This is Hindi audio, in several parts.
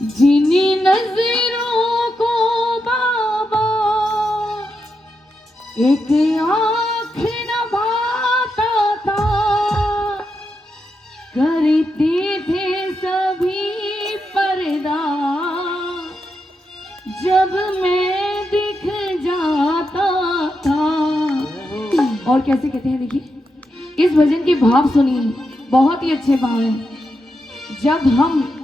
जिन्हीं नजरों को बाबा एक आँख न भाता था, करते थे सभी पर्दा जब मैं दिख जाता था। और कैसे कहते हैं देखिए, इस भजन के भाव सुनिए, बहुत ही अच्छे भाव हैं। जब हम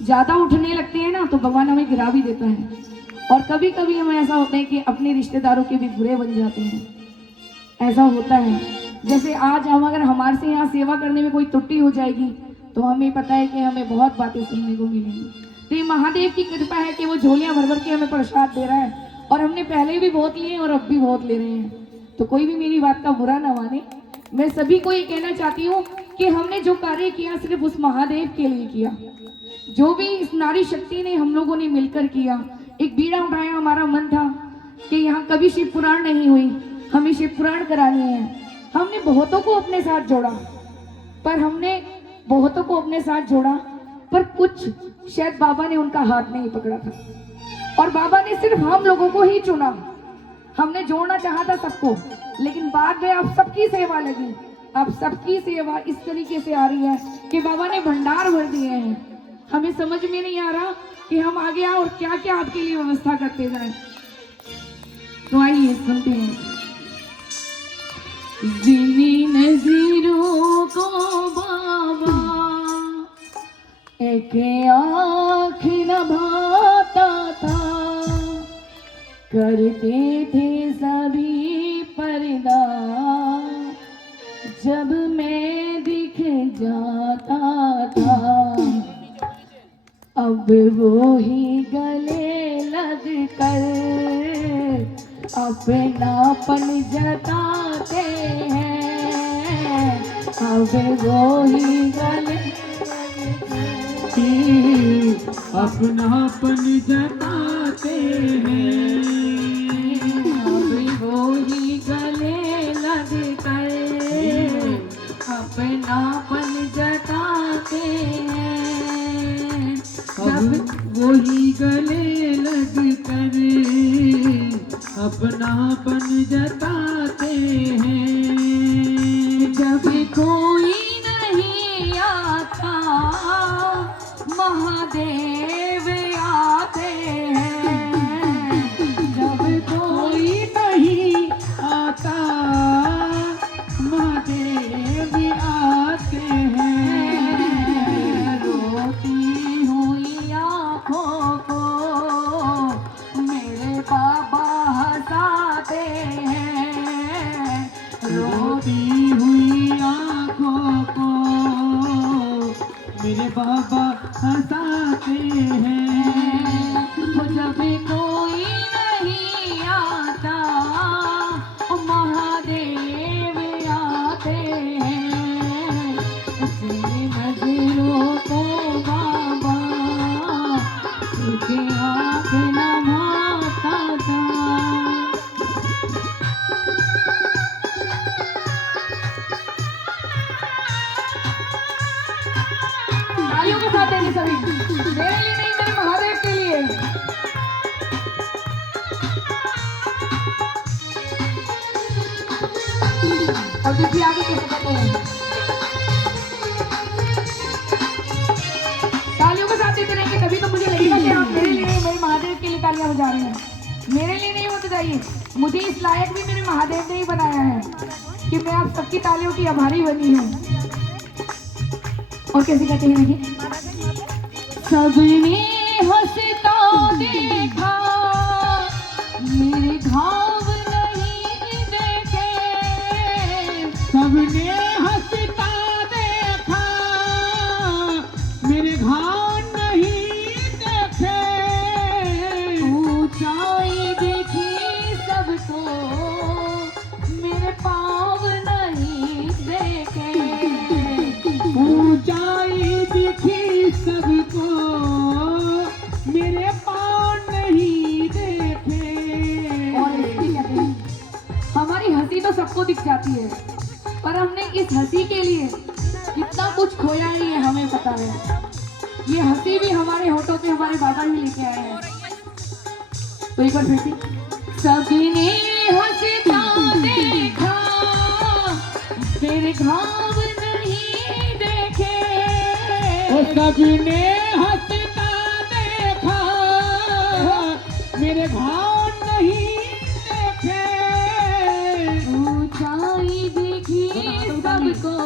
ज्यादा उठने लगते हैं ना तो भगवान हमें गिरा भी देता है, और कभी कभी हमें ऐसा होता है कि अपने रिश्तेदारों के भी बुरे बन जाते हैं। ऐसा होता है, जैसे आज हम अगर हमारे से यहाँ सेवा करने में कोई त्रुटि हो जाएगी तो हमें पता है कि हमें बहुत बातें सुनने को मिलेंगी। तो ये महादेव की कृपा है कि वो झोलियां भर भर के हमें प्रसाद दे रहा है, और हमने पहले भी बहुत लिए और अब भी बहुत ले रहे हैं। तो कोई भी मेरी बात का बुरा ना माने। मैं सभी को ये कहना चाहती हूँ कि हमने जो कार्य किया सिर्फ उस महादेव के लिए किया। जो भी इस नारी शक्ति ने हम लोगों ने मिलकर किया, एक बीड़ा उठाया। हमारा मन था कि यहाँ कभी शिव पुराण नहीं हुई, हमें शिव पुराण करानी है। हमने बहुतों को अपने साथ जोड़ा, पर कुछ शायद बाबा ने उनका हाथ नहीं पकड़ा था, और बाबा ने सिर्फ हम लोगों को ही चुना। हमने जोड़ना चाहा था सबको, लेकिन बाद में अब सबकी सेवा लगी। अब सबकी सेवा इस तरीके से आ रही है कि बाबा ने भंडार भर दिए हैं। हमें समझ में नहीं आ रहा कि हम आगे आए और क्या क्या आपके लिए व्यवस्था करते जाएं। तो आइए सुनते हैं। जिन्हीं नजरों को बाबा एक आँख न भाता था, करते थे सभी पर्दा जब मैं दिख जाता था। अब वो ही गले लग कर अपनापन जताते हैं। अब वो ही गले अपनापन जताते हैं। अब वो ही गले लग कर अपनापन जताते हैं। अब वही गले लग कर अपनापन जताते हैं। जब कोई नहीं आता महादेव आते हैं। जब कोई नहीं आता महादेव आते हैं। रोती हुई आँखों को मेरे बाबा हंसाते हैं। रोती हुई आँखों को मेरे बाबा हंसाते हैं। जब कोई नहीं आता महादेव आते हैं। उसी नजरों को बाबा एक आँख न भाता था। तालियों के साथ देंगे सभी, मेरे लिए नहीं, मेरे महादेव के लिए। और देखिए आगे कैसे करते हैं। तालियों के साथ देते रहेंगे तभी तो मुझे लगेगा कि आप मेरे लिए नहीं, मेरे महादेव के लिए तालियां बजा रहे हैं। मेरे लिए नहीं होते जाइए, मुझे इस लायक भी मेरे महादेव ने ही बनाया है कि मैं आप सबकी तालियों की आभारी बनी हूँ। और कैसे कहते हैं देखिए, सबने हंसता देखा मेरे घाव नहीं देखे। सबने हंसता देखा मेरे घाव नहीं देखे। ऊंचाई देखी सबको मेरे पाँव नहीं देखे। ऊंचाई दिखी सबको मेरे पाँव नहीं तो एक बार फिर से सबने हंसता देखा फिर घाव नहीं देखे ओ सबने हंसता देखा मेरे भाव नहीं देखे ऊंचाई दिखी सबको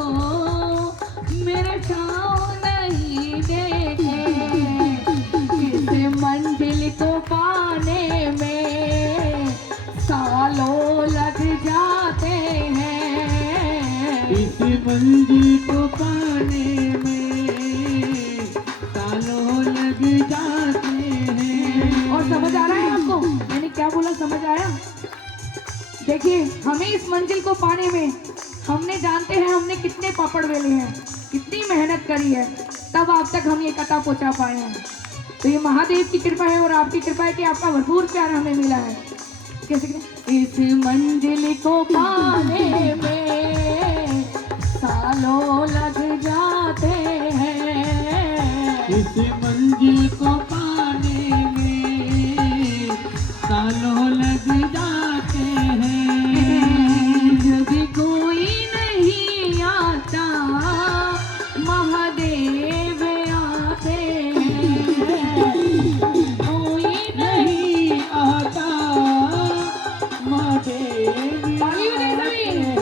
मेरे छाँव नहीं देखे इस मंजिल को पाने में सालों लग जाते हैं इस मंजिल को पाने में सालों लग जाते हैं। और समझ आ रहा है आपको मैंने क्या बोला समझ आया? देखिए हमें इस मंजिल को पाने में हमने जानते हैं हमने कितने पापड़ बेले हैं कितनी मेहनत करी है तब आप तक हम ये कथा पहुंचा पाए हैं। तो ये महादेव की कृपा है और आपकी कृपा है कि आपका भरपूर प्यार हमें मिला है। कैसे इस मंजिल को पाने में सालों लग जाते हैं इस मंजिल को पाने में सालों लग जाते हैं। जब कोई नहीं आता महादेव आते हैं कोई नहीं आता महादेव ताली बजाइए सभी। हैं।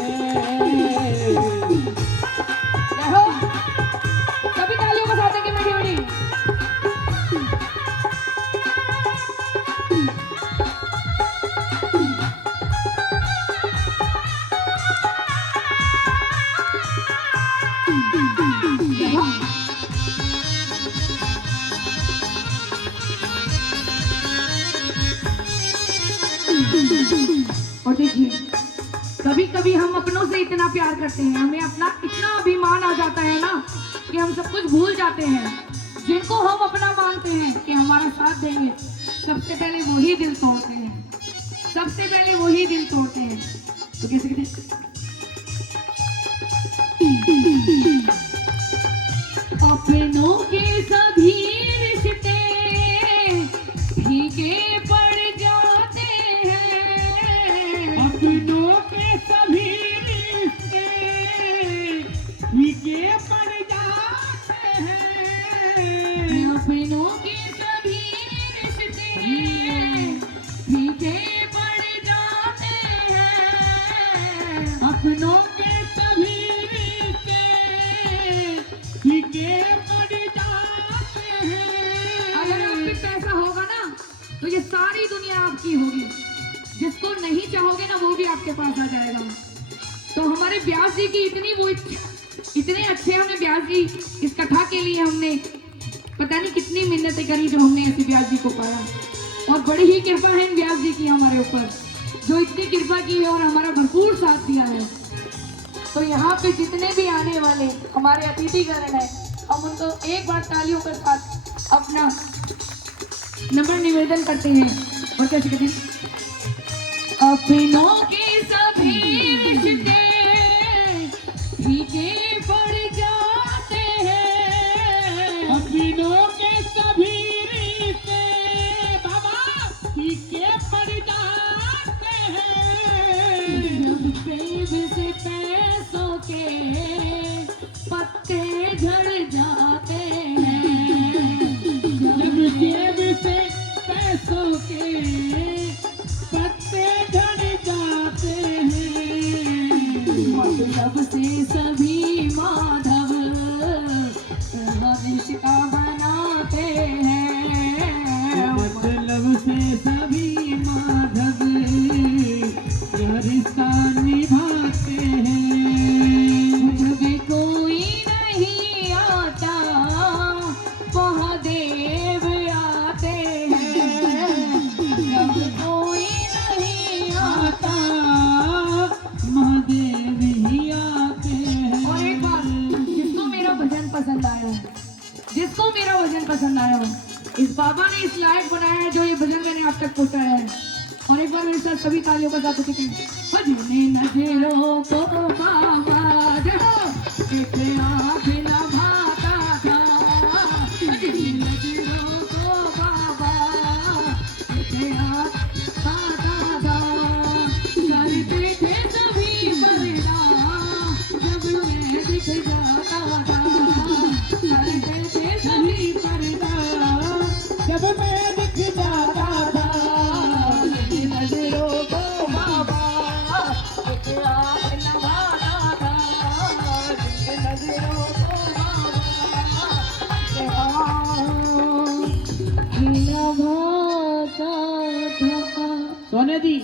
देखो सभी तालियों के साथ देंगे मीठी मीठी। और देखिए कभी कभी हम अपनों से इतना प्यार करते हैं हमें अपना इतना अभिमान आ जाता है ना कि हम सब कुछ भूल जाते हैं जिनको हम अपना मानते हैं कि हमारा साथ देंगे सबसे पहले वही दिल तोड़ते हैं सबसे पहले वही दिल तोड़ते हैं। तो कैसे कहते अपनों के सभी रिश्ते फीके पड़ जाते हैं अपनों के सभी रिश्ते फीके पड़ जाते हैं। अपनों के सभी रिश्ते फीके पड़ जाते हैं अपनों के सभी रिश्ते फीके पड़ जाते हैं। अगर आप पे पैसा होगा ना तो ये सारी दुनिया आपकी होगी जिसको नहीं चाहोगे ना वो भी आपके पास आ जाएगा। तो हमारे व्यास जी की इतने अच्छे हमने व्यास जी इस कथा के लिए हमने पता नहीं कितनी मिन्नतें करी जो हमने ऐसे व्यास जी को पाया और बड़ी ही कृपा है इन व्यास जी की हमारे ऊपर जो इतनी कृपा की है और हमारा भरपूर साथ दिया है। तो यहाँ पे जितने भी आने वाले हमारे अतिथिगण हैं हम उनको एक बार तालियों के साथ अपना नम्र निवेदन करते हैं और कैसे कहते हैं अपनों के सभी रिश्ते फीके पड़ जाते हैं अपनों के सभी रिश्ते बाबा फीके पड़ जाते हैं। जब जेब से पैसों के पत्ते झड़ जाते हैं जब जेब से पैसों के पत्ते झड़ जाते हैं। मतलब से सभी माधव रिश्ता बनाते हैं मतलब से सभी माधव रिश्ता निभाते हैं। जब कोई नहीं आता महादेव आते हैं जब कोई नहीं आता। महादेव ही आते हैं। और एक बार जिसको मेरा भजन पसंद आया हो जिसको मेरा भजन पसंद आया हो इस बाबा ने इस लायक बनाया है जो ये भजन मैंने आप तक पहुंचाया है। और एक बार मेरे साथ सभी तालियों का साथ देखें भजने नजरों को बाबा देखो एक आँख लभाता था भजने नजरों को बाबा एक आँख सोने दी